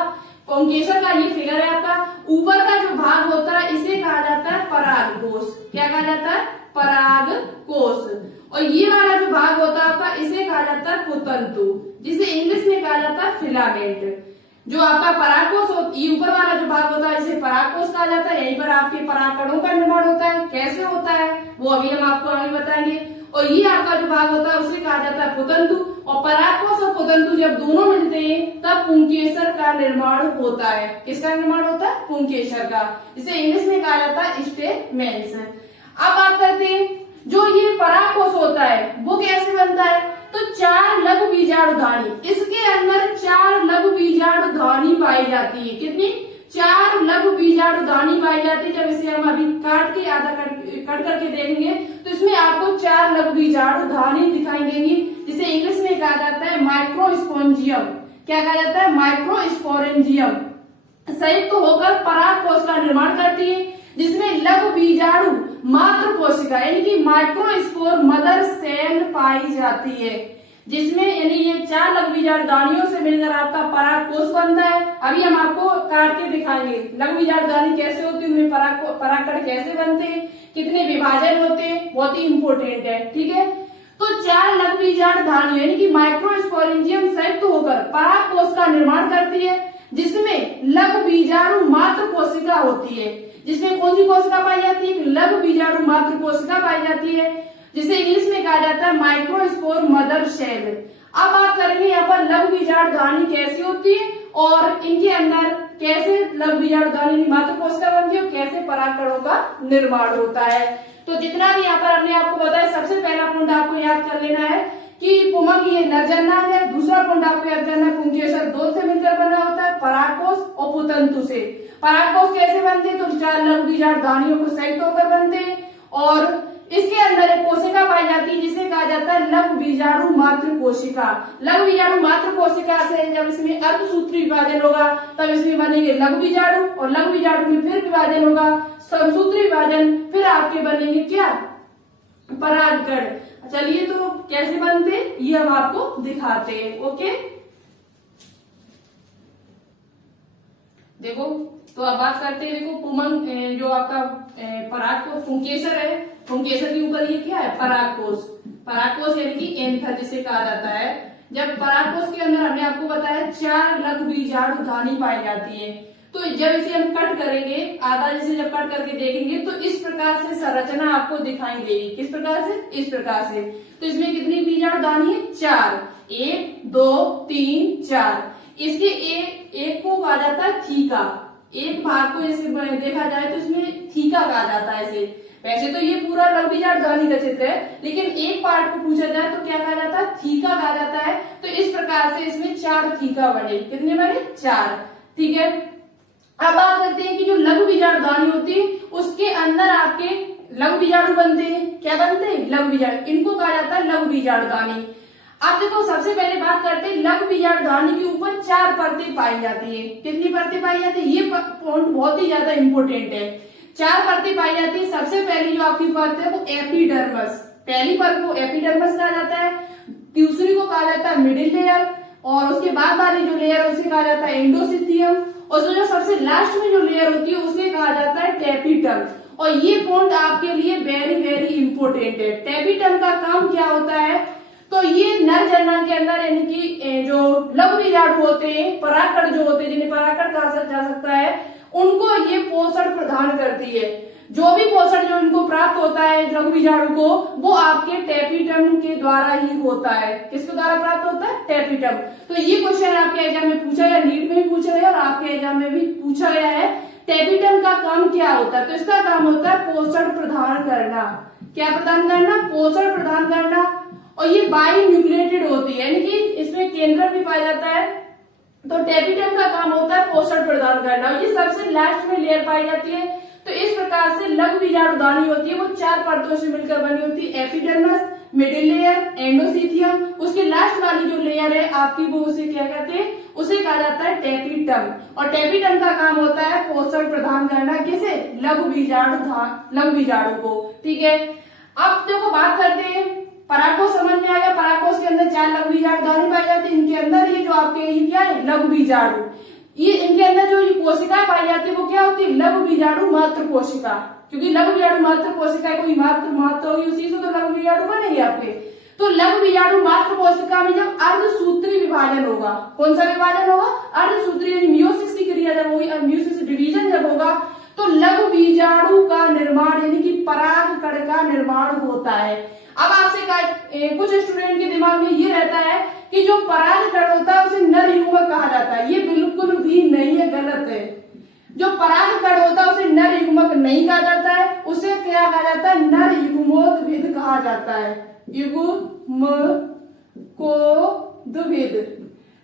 पुंकेसर का ये फिगर है आपका। ऊपर का जो भाग होता है इसे कहा जाता है परागकोश। क्या कहा जाता है? परागकोश। और ये वाला जो भाग होता है आपका इसे कहा जाता है पुतंतु, जिसे इंग्लिश में कहा जाता है फिलामेंट। जो आपका परागकोश, ये ऊपर वाला जो भाग होता है इसे परागकोश कहा जाता है। यहीं पर आपके परागकणों का निर्माण होता है। कैसे होता है वो अभी हम आपको आगे बताएंगे। और ये आपका जो भाग होता है उसे कहा जाता है पुतंतु। और परागकोश और पुतंतु जब दोनों मिलते हैं तब पुंकेसर का निर्माण होता है। किसका निर्माण होता है? पुंकेसर का, इसे इंग्लिश में कहा जाता है स्टेमेन्स। अब बात करते हैं जो ये परागकोश होता है वो कैसे बनता है, तो 4 लघु बीजाणुधानी, इसके अंदर 4 लघु बीजाणुधानी पाई जाती है। कितनी? 4 लघु बीजाणुधानी पाई जाती है। जब इसे हम अभी काट के आधा कट करके देखेंगे तो इसमें आपको 4 लघु बीजाणुधानी दिखाई देंगी, जिसे इंग्लिश में कहा जाता है माइक्रोस्पोरेंजियम। क्या कहा जाता है? माइक्रोस्पोरेंजियम। संयुक्त होकर परागकोश का निर्माण करती है, जिसमें लघु बीजाणु मात्र कोशिका यानी कि माइक्रोस्पोर मदर सेल पाई जाती है, जिसमें यानी ये 4 लघु बीजाणुधानियों से मिलकर आपका परागकोश बनता है। अभी हम आपको काट के दिखाएंगे लघु बीजाणुधानी कैसे होती है, उनमें परागकण कैसे बनते हैं, कितने विभाजन होते हैं, बहुत ही इंपोर्टेंट है। ठीक है, तो 4 लघु बीजाणुधानी यानी कि माइक्रोस्पोरेंजियम संयुक्त होकर परागकोश का निर्माण करती है, जिसमें लघु बीजाणु मात्र कोशिका होती है। जिसमें कौन सी कोशिका पाई जाती है? लघु बीजाणु मात्र कोशिका पाई जाती है, जिसे इंग्लिश में कहा जाता है माइक्रोस्पोर मदर सेल। अब बात करेंगे यहाँ पर लघु बीजाणुधानी कैसी होती है और इनके अंदर कैसे लघु बीजाणुधानी मात्र कोशिका बनती है और कैसे परागकणों का निर्माण होता है। तो जितना भी यहाँ पर हमने आपको बताया, सबसे पहला पॉइंट आपको याद कर लेना है कि पुमंग ये नरजन्नांग है। दूसरा पॉइंट आपको याद करना है पुंकेसर 2 से मिलकर बना होता है, परागकोश और पुतंतु से। परागकोश कैसे बनते हैं? तो 4 लघु बीजाणुधानियों को संयुक्त होकर बनते हैं और इसके अंदर एक कोशिका पाई जाती है जिसे कहा जाता है लघु बीजाणु मात्र कोशिका। लघु बीजाणु मात्र कोशिका से जब इसमें अर्धसूत्री विभाजन होगा तब इसमें बनेंगे लघु बीजाणु, और लघु बीजाणु में फिर विभाजन होगा समसूत्री विभाजन, फिर आपके बनेंगे क्या? परागकण। चलिए तो कैसे बनते ये हम आपको दिखाते हैं। ओके, देखो तो अब बात करते हैं। देखो पुमंग जो आपका परागकोश पुंकेसर है, पुंकेसर के ऊपर ये क्या है? परागकोश। परागकोश यानी कि एंथर जिसे कहा जाता है। जब परागकोश के अंदर हमने आपको बताया 4 लघु बीजाणुधानी पाई जाती है, तो जब इसे हम कट करेंगे आधा जैसे जब कट करके देखेंगे तो इस प्रकार से संरचना आपको दिखाई देगी। किस प्रकार से? इस प्रकार से। तो इसमें कितनी बीजाणुधानी है? 4। 1 2 3 4। इसके एक को कहा जाता है थीका। एक भाग को जैसे देखा जाए तो इसमें थीका कहा जाता है इसे। वैसे तो ये पूरा लघु बीजाणुधानी का चित्र है, लेकिन एक पार्ट को पूछा जाए तो क्या कहा जाता है? थीका कहा जाता है। तो इस प्रकार से इसमें 4 थीका बने। कितने बने? 4। ठीक है, अब बात करते हैं कि जो लघु बीजाणुधानी होती है उसके अंदर आपके लघु बीजाणु बनते हैं। क्या बनते हैं? लघु बीजाणु। इनको कहा जाता है लघु बीजाणुधानी। अब देखो सबसे पहले बात करते हैं लघु बीजाणुधानी के ऊपर 4 परतें पाई जाती है। कितनी परतें पाई जाती है? ये पॉइंट बहुत ही ज्यादा इंपोर्टेंट है। 4 परतें पाई जाती है। सबसे पहली जो आपकी परत है वो एपिडर्मस। पहली परत को एपिडर्मस कहा जाता है, दूसरी को कहा जाता है मिडिल लेयर, और उसके बाद वाली जो लेयर उसे कहा जाता है एंडोसिथियम, और जो सबसे लास्ट में जो लेयर होती है उसे कहा जाता है टेपिटम। और ये पॉइंट आपके लिए वेरी वेरी इंपोर्टेंट है। टेपिटम का काम क्या होता है? तो ये नर जनन के अंदर यानी कि जो लघु बीजाणु होते हैं, परागकण जो होते हैं, जिन्हें परागकण कहा जा सकता है, उनको ये पोषण प्रदान करती है। जो भी पोषण जो इनको प्राप्त होता है लघु बीजाणु को, वो आपके टेपिटम के द्वारा ही होता है। किसके द्वारा प्राप्त होता है? टेपिटम। तो ये क्वेश्चन आपके एग्जाम में पूछा गया, नीट में भी पूछा गया और आपके एग्जाम में भी पूछा गया है। टेपिटम का काम क्या होता है? तो इसका काम होता है पोषण प्रदान करना। क्या प्रदान करना? पोषण प्रदान करना। और ये बाई न्यूक्लिएटेड होती है, यानी कि इसमें केंद्रक भी पाया जाता है। तो टेपिटम का काम होता है पोषण प्रदान करना। ये सबसे लास्ट में लेयर पाई जाती है। तो इस प्रकार से लघु बीजाणुधानी होती है वो 4 परतों से मिलकर बनी होती है। एपिडर्मस, मिडिल लेयर, एंडोसिथियम, उसके लास्ट वाली जो लेयर है आपकी वो उसे क्या कहते हैं? उसे कहा जाता है टेपिटम। और टेपिटम का काम होता है पोषण प्रदान करना। किसे? लघु बीजाणु को। ठीक है, अब देखो बात करते हैं परागकोश समझ में आ गया। परागकोश के अंदर 4 लघु बीजाणुधानी पाई जाती है। इनके अंदर ये जो आपके ये क्या है? लघु बीजाणु। ये इनके अंदर जो कोशिका पाई जाती है वो क्या होती है? लघु बीजाणु मात्र कोशिका। क्योंकि लघु बीजाणु मात्र कोशिका कोई मात्र होगी, उसी से तो लघु बीजाणु बनेगी आपके। तो लघु बीजाणु मात्र कोशिका में जब अर्धसूत्री विभाजन होगा, कौन सा विभाजन होगा? अर्धसूत्री यानी मियोसिस की क्रिया जब होगी, मियोसिस डिवीजन जब होगा, तो लघु बीजाणु का निर्माण यानी कि परागकण का निर्माण होता है। अब आपसे कुछ स्टूडेंट के दिमाग में ये रहता है कि जो परागकण होता है उसे नर युग्मक कहा जाता है। ये बिल्कुल भी नहीं है, गलत है। जो परागकण होता है उसे नर युग्मक नहीं कहा जाता है, उसे क्या कहा जाता है? नर युग्मोद्भिद कहा जाता है। युग्मकोद्भिद,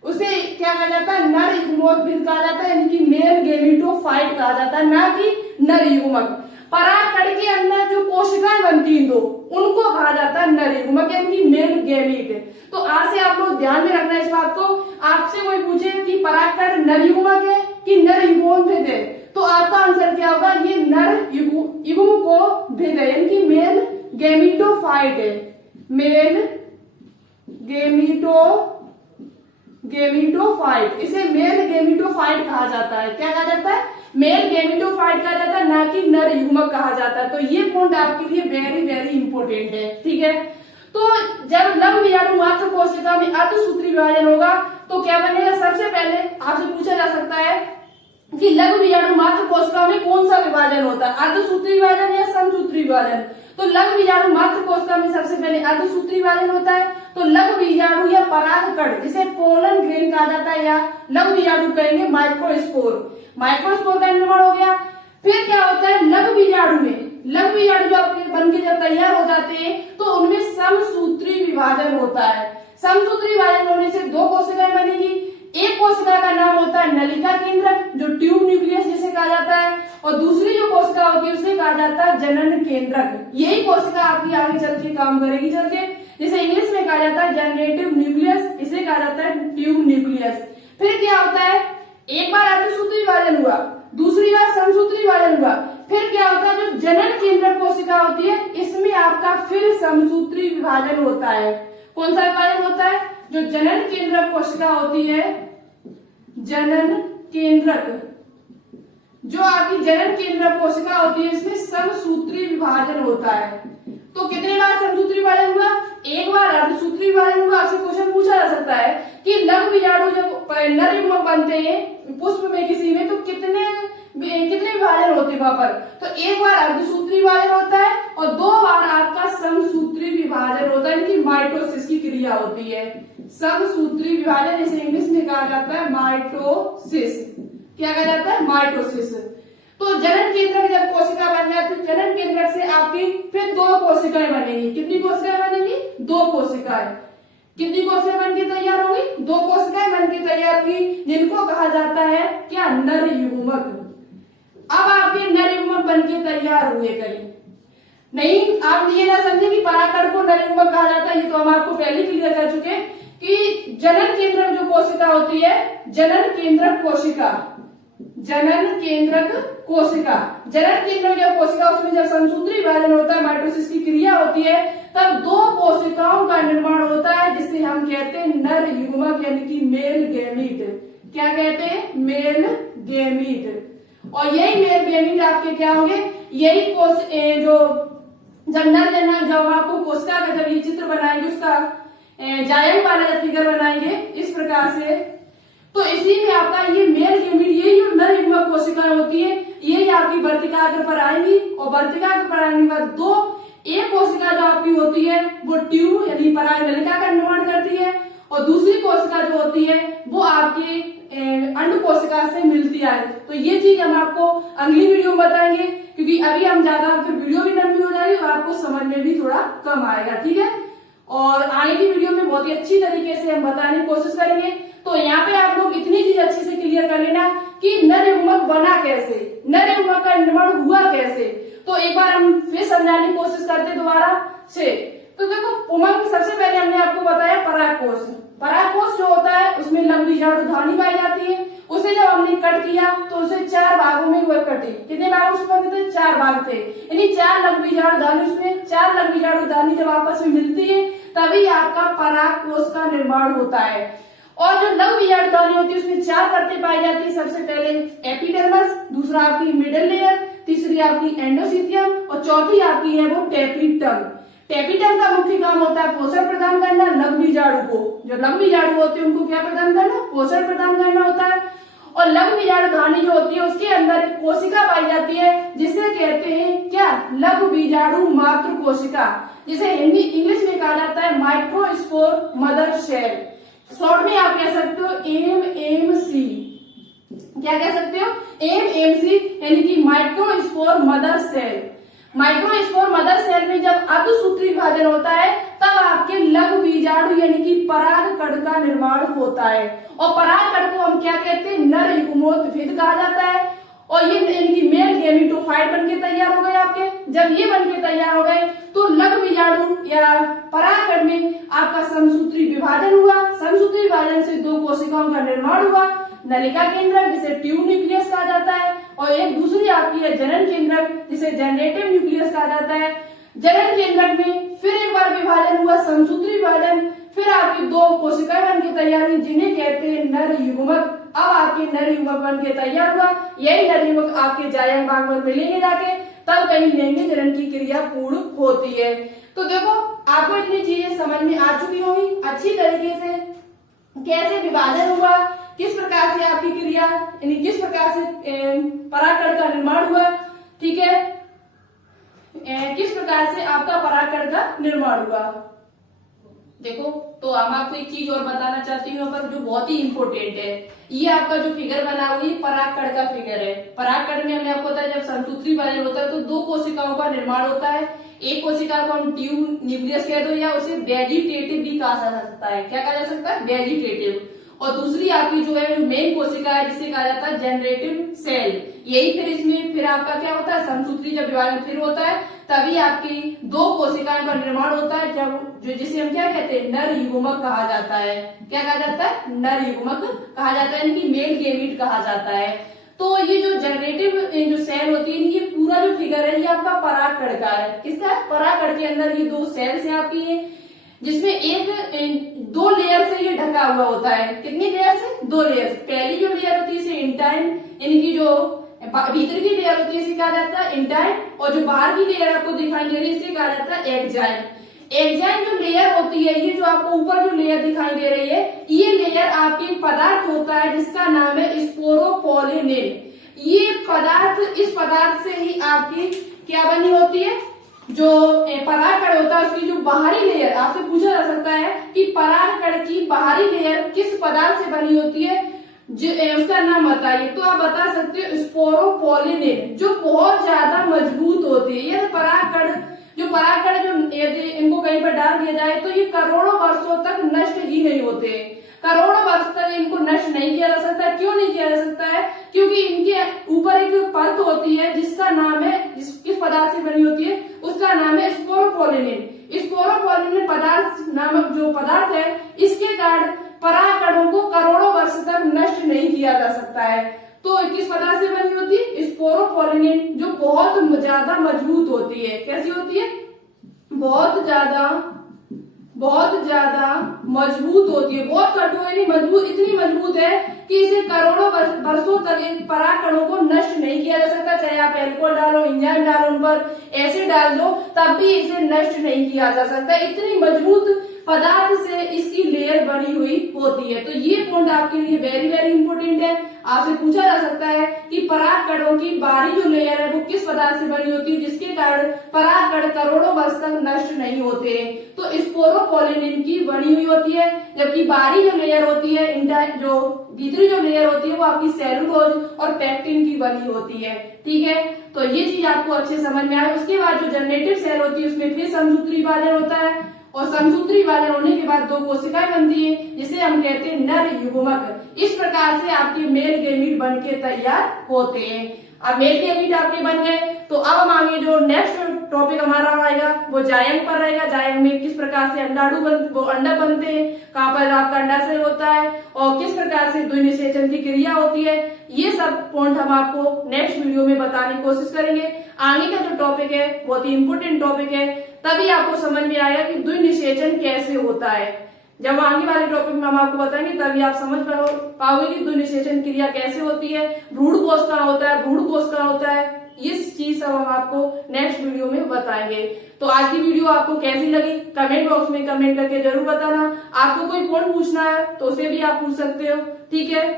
उसे क्या कहा जाता है? नर युग्मोद्भिद कहा जाता है, यानी कि मेल गेमिटोफाइट कहा जाता है, ना कि नर युग्मक। परागकण के अंदर जो कोशिकाएं बनती हैं दो, उनको कहा जाता है नर युग्मक, यानी कि मेल गेमीट। तो आज से आप लोग ध्यान में रखना इस बात को। आपसे कोई पूछे कि परागकण नर युग्मक है कि नर युग्मोद्भिद है, तो आपका आंसर क्या होगा? ये नर युग्मकोद्भिद है, यानी कि मेल गेमिटोफाइट है। मेल गेमिटोफाइट, इसे मेल गेमिटोफाइट कहा जाता है। क्या कहा जाता है? मेल गेमिटोफाइट कहा जाता है, ना कि नर युग्मक कहा जाता है। तो ये पॉइंट आपके लिए वेरी वेरी इंपॉर्टेंट है, ठीक है। तो जब लंब बीजाणु मात्र कोशिका में अर्धसूत्री विभाजन होगा तो क्या बनेगा? सबसे पहले आपसे पूछा जा सकता है कि लघु बीजाणु मात्र कोशिका में कौन सा विभाजन होता है, अर्धसूत्री विभाजन या समसूत्री विभाजन? तो लघु बीजाणु मात्र कोशिका में सबसे पहले अर्धसूत्री विभाजन होता है। तो लघु बीजाणु या परागकण, जिसे पोलन ग्रेन कहा जाता है, या लघु बीजाणु कहेंगे माइक्रोस्पोर, माइक्रोस्पोर का निर्माण हो गया। फिर क्या होता है? लघु बीजाणु में, लघु बीजाणु जो आपके बनके जब तैयार हो जाते हैं तो उनमें समसूत्री विभाजन होता है। समसूत्री विभाजन होने से दो कोशिकाएं बनेगी। एक कोशिका का नाम होता है नलिका केंद्रक, जो ट्यूब न्यूक्लियस जिसे कहा जाता है, और दूसरी जो कोशिका होती है उसे कहा जाता है जनन केंद्रक। यही कोशिका आपकी आगे चल के काम करेगी, चल के, जिसे इंग्लिश में कहा जाता है जनरेटिव न्यूक्लियस, इसे कहा जाता है ट्यूब न्यूक्लियस। फिर क्या होता है? एक बार अर्धसूत्री विभाजन हुआ, दूसरी बार समसूत्री विभाजन हुआ, फिर क्या होता है? जो जनन केंद्रक कोशिका होती है इसमें आपका फिर समसूत्री विभाजन होता है। कौन सा विभाजन होता है? जो जनन केंद्रक कोशिका होती है, जनन केंद्रक, जो आपकी जनन केंद्रक कोशिका होती है इसमें समसूत्री विभाजन होता है। तो कितने बार समसूत्री विभाजन हुआ? एक बार अर्धसूत्री विभाजन हुआ। आपसे क्वेश्चन पूछा जा सकता है कि लघु बीजाणु जब नर युग्मक बनते हैं पुष्प में किसी में, तो कितने विभाजन होते हैं वहां पर? तो एक बार अर्धसूत्री विभाजन होता है और दो बार आपका समसूत्री विभाजन होता है, इनकी माइटोसिस की क्रिया होती है। समसूत्री विभाजन, इसे इंग्लिश में कहा जाता है माइटोसिस। क्या कहा जाता है? माइटोसिस। तो जनन केंद्रक जब कोशिका बन जाए तो जनन केंद्रक से आपकी फिर दो कोशिकाएं बनेगी। कितनी कोशिकाएं बनेगी? दो कोशिकाएं। कितनी कोशिकाएं बनके तैयार होगी? दो कोशिकाएं बनके तैयार होगी, जिनको कहा जाता है क्या? नर युग्मक। अब आपके नर युग्मक बनके तैयार हुए कहीं नहीं। आप ये ना समझे कि परागकण को नर युग्मक कहा जाता है, ये तो हम आपको पहले क्लियर कर चुके कि जनन केंद्रक जो कोशिका होती है, जनन केंद्रक कोशिका, जनन केंद्रक कोशिका, जनन केंद्रक जो कोशिका उसमें जब समसूत्री विभाजन होता है, माइटोसिस की क्रिया होती है, तब दो कोशिकाओं का निर्माण होता है जिसे हम कहते हैं नर युग्मक, यानी कि मेल गेमीट। क्या कहते हैं? Male gamete. और यही मेल गेमीट आपके क्या होंगे? यही जो जब नर जनन, जब आपको कोशिका का जब ये चित्र बनाएंगे, उसका जायंट वाला जब फिगर बनाएंगे इस प्रकार से, तो इसी में आपका ये मेल गेमीट, यही जो नर युग्मक कोशिकाएं होती है, यही आपकी वर्तिकाग्र पर आएंगी। और वर्तिकाग्र पर आने के बाद दो, एक कोशिका जो आपकी होती है वो ट्यूब यानी पराग नलिका का निर्माण करती है, और दूसरी कोशिका जो होती है वो आपके अंड कोशिका से मिलती है। तो ये चीज हम आपको अगली वीडियो में बताएंगे, क्योंकि अभी हम ज्यादा, फिर वीडियो भी लंबी हो जाएगी और आपको समझ में भी थोड़ा कम आएगा, ठीक है। और आगे की वीडियो में बहुत ही अच्छी तरीके से हम बताने की कोशिश करेंगे। तो यहाँ पे आप लोग इतनी चीज अच्छे से क्लियर कर लेना कि नर युग्मक बना कैसे, नर युग्मक का निर्माण हुआ कैसे। तो एक बार हम फिर समझाने की कोशिश करते दोबारा से। तो देखो, उमंग सबसे पहले हमने आपको बताया परागकोश। परागकोश जो होता है उसमें लघु बीजाणु धानी पाई जाती है। उसे जब हमने कट किया तो उसे 4 भागों में हुआ कटे। कितने भाग उसमें थे? 4 भाग थे, यानी 4 लघु बीजाणु धानी, उसमें 4 लघु बीजाणु धानी जब आपस में मिलती है तभी आपका परागकोश का निर्माण होता है। और जो लघु बीजाणु धानी होती है उसमें 4 परतें पाई जाती है। सबसे पहले एपिडर्मिस, दूसरा आपकी मिडिल लेयर, तीसरी आपकी एंडोसीथियम, और चौथी आपकी है वो टेपिटम। टेपिटम का मुख्य काम होता है पोषण प्रदान करना लघु बीजाणु को। जो लघु बीजाणु होते हैं उनको क्या प्रदान करना? पोषण प्रदान करना होता है। और लघु बीजाणु धानी जो होती है उसके अंदर एक कोशिका पाई जाती है जिसे कहते हैं क्या, लघु बीजाणु मातृ कोशिका, जिसे हिंदी इंग्लिश में कहा जाता है माइक्रोस्पोर मदर सेल। शॉर्ट में आप कह सकते हो MMC। क्या कह सकते हो, MMC यानी कि microspore mother cell. Microspore mother cell में जब अर्धसूत्री विभाजन होता है तब आपके लघु बीजाणु यानी कि परागकण का निर्माण होता है। और परागकण को हम क्या कहते हैं, नर युग्मोत्फित कहा जाता है। और ये यानी कि मेल गैमेटोफाइट बनके तैयार हो गए आपके। जब ये बनके तैयार हो गए तो लघु बीजाणु या परागकण में आपका समसूत्री विभाजन हुआ। समसूत्री विभाजन से दो कोशिकाओं का निर्माण हुआ, नलिका केंद्रक जिसे ट्यूब न्यूक्लियस कहा जाता है, और एक दूसरी आपकी है जनन केंद्रक जिसे जनरेटिव न्यूक्लियस कहा जाता है। जनन केंद्रक में फिर एक बार विभाजन हुआ, समसूत्री विभाजन, फिर आपकी दो कोशिकाएं बनके तैयार हुई जिन्हें कहते हैं नर युग्मक। अब आपके नर युग्मक बनके तैयार हुआ, यही नर युग्मक आपके जायंग भाग में मिलेंगे जाके, तब कहीं लैंगिक जनन की क्रिया पूर्ण होती है। तो देखो आपको इतनी चीजें समझ में आ चुकी होंगी अच्छी तरीके से, कैसे विभाजन हुआ, किस प्रकार से आपकी क्रिया यानी किस प्रकार से परागकण का निर्माण हुआ, ठीक है, किस प्रकार से आपका परागकण का निर्माण हुआ। देखो तो हम आपको एक चीज और बताना चाहती हूँ पर जो बहुत ही इंपॉर्टेंट है, ये आपका जो फिगर बना हुआ है परागकण का फिगर है। परागकण में हमने आपको बताया जब समसूत्री विभाजन होता है तो दो कोशिकाओं का निर्माण होता है। एक कोशिका को हम ट्यूब न्यूक्लियस कह दो या उसे वेजिटेटिव भी कहा जा सकता है। क्या कहा जा सकता है, वेजिटेटिव। और दूसरी आपकी जो है जो मेन कोशिका है जिसे कहा जाता है जनरेटिव सेल। यही फिर इसमें फिर आपका क्या होता है, समसूत्री जब विभाजन फिर होता है तभी आपकी दो कोशिकाओं का निर्माण होता है, जब जो जिसे हम क्या कहते हैं, नर युग्मक कहा जाता है। क्या कहा जाता है, नर युग्मक कहा जाता है, यानी कि मेल गैमीट कहा जाता है। तो ये जो जनरेटिव जो सेल होती है ये पूरा जो फिगर है ये आपका परागकण का है। किसका है, परागकण के अंदर ये दो सेल्स है आपकी है, जिसमें एक दो लेयर से ये ढका हुआ होता है। कितनी लेयर से, दो लेयर। पहली जो लेयर होती है इसे इंटाइन यानी कि जो भीतर की लेयर होती है इसे कहा जाता है इंटाइन, और जो बाहर की लेयर आपको दिखाई दे रही है इसे कहा जाता है एक्जाइन। एक्जाइन जो लेयर होती है, ये जो आपको ऊपर जो लेयर दिखाई दे रही है ये लेयर आपकी पदार्थ होता है जिसका नाम है स्पोरोपोलिनेन। ये पदार्थ, इस पदार्थ से ही आपकी क्या बनी होती है, जो परागकण होता है उसकी जो बाहरी लेयर, आपसे पूछा जा सकता है कि परागकण की बाहरी लेयर किस पदार्थ से बनी होती है, उसका नाम बताइए। तो आप बता सकते हो स्पोरोपोलिनेन, जो बहुत ज्यादा मजबूत होती है। ये परागकण जो यदि इनको कहीं पर डाल दिया जाए तो ये करोड़ों वर्षों तक नष्ट ही नहीं होते। करोड़ों वर्ष तक इनको नष्ट नहीं किया जा सकता। क्यों नहीं किया जा सकता है, क्योंकि इनके ऊपर एक परत होती है जिसका नाम है, किस पदार्थ से बनी होती है, उसका नाम है स्पोरोपोलिनेन। स्पोरोपोलिनेन पदार्थ नामक जो पदार्थ है इसके कारण परागकणों को करोड़ों वर्ष तक नष्ट नहीं किया जा सकता है। तो किस पदार्थ से बनी होती है, स्पोरोपोलिनेन, जो बहुत ज्यादा मजबूत होती है। कैसी होती है, बहुत ज्यादा मजबूत होती है, बहुत कठोर मजबूत, इतनी मजबूत है कि इसे करोड़ों वर्षों तक परागकणों को नष्ट नहीं किया जा सकता। चाहे आप एल्कोहल डालो, इंजाइम डालो, उन पर एसिड डाल दो, तब भी इसे नष्ट नहीं किया जा सकता। इतनी मजबूत पदार्थ से इसकी लेयर बनी हुई होती है। तो ये पॉइंट आपके लिए वेरी वेरी इंपॉर्टेंट है। आपसे पूछा जा सकता है कि परागकणों की बाहरी जो लेयर है वो किस पदार्थ से बनी होती है जिसके कारण परागकण करोड़ों वर्ष तक नष्ट नहीं होते। तो स्पोरोपोलिनेन की बनी हुई होती है, जबकि बाहरी जो लेयर होती है, जो भीतरी जो लेयर होती है वो आपकी सेलुलोज और पेक्टिन की बनी होती है। ठीक है, तो ये चीज आपको अच्छे समझ में आए। उसके बाद जो जनरेटिव सेल होती है उसमें फिर समसूत्री विभाजन होता है, और समसूत्री विभाजन होने के बाद दो कोशिकाएं बनती है जिसे हम कहते हैं नर युग्मक। इस प्रकार से आपके मेल गैमीट बनके तैयार होते हैं। अब मेल गैमीट आपके बन गए तो अब हम आगे जो नेक्स्ट टॉपिक हमारा रहेगा वो जायंग पर रहेगा। जायंग में किस प्रकार से अंडा बनते हैं, कहाँ पर आपका अंडाशय होता है और किस प्रकार से द्विनिषेचन की क्रिया होती है, ये सब पॉइंट हम आपको नेक्स्ट वीडियो में बताने की कोशिश करेंगे। आगे का जो टॉपिक है बहुत ही इंपोर्टेंट टॉपिक है, तभी आपको समझ में आएगा कि द्विनिषेचन कैसे होता है। जब आगे वाले टॉपिक में हम आपको बताएंगे तभी आप समझ पाओगे कि द्विनिषेचन क्रिया कैसे होती है, भ्रूण कोष कहाँ होता है, भ्रूण कोष कहाँ होता है, इस चीज सब हम आपको नेक्स्ट वीडियो में बताएंगे। तो आज की वीडियो आपको कैसी लगी कमेंट बॉक्स में कमेंट करके जरूर बताना। आपको कोई पॉइंट पूछना है तो उसे भी आप पूछ सकते हो। ठीक है,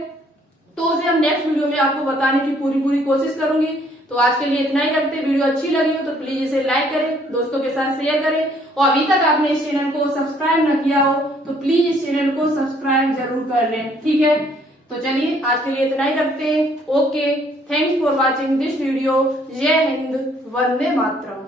तो उसे हम नेक्स्ट वीडियो में आपको बताने की पूरी कोशिश करूंगी। तो आज के लिए इतना ही रखते हैं। वीडियो अच्छी लगी हो तो प्लीज इसे लाइक करें, दोस्तों के साथ शेयर करें, और अभी तक आपने इस चैनल को सब्सक्राइब न किया हो तो प्लीज इस चैनल को सब्सक्राइब जरूर कर लें, ठीक है। तो चलिए आज के लिए इतना ही रखते हैं। Okay, thanks for watching this video. जय हिंद, वंदे मातरम।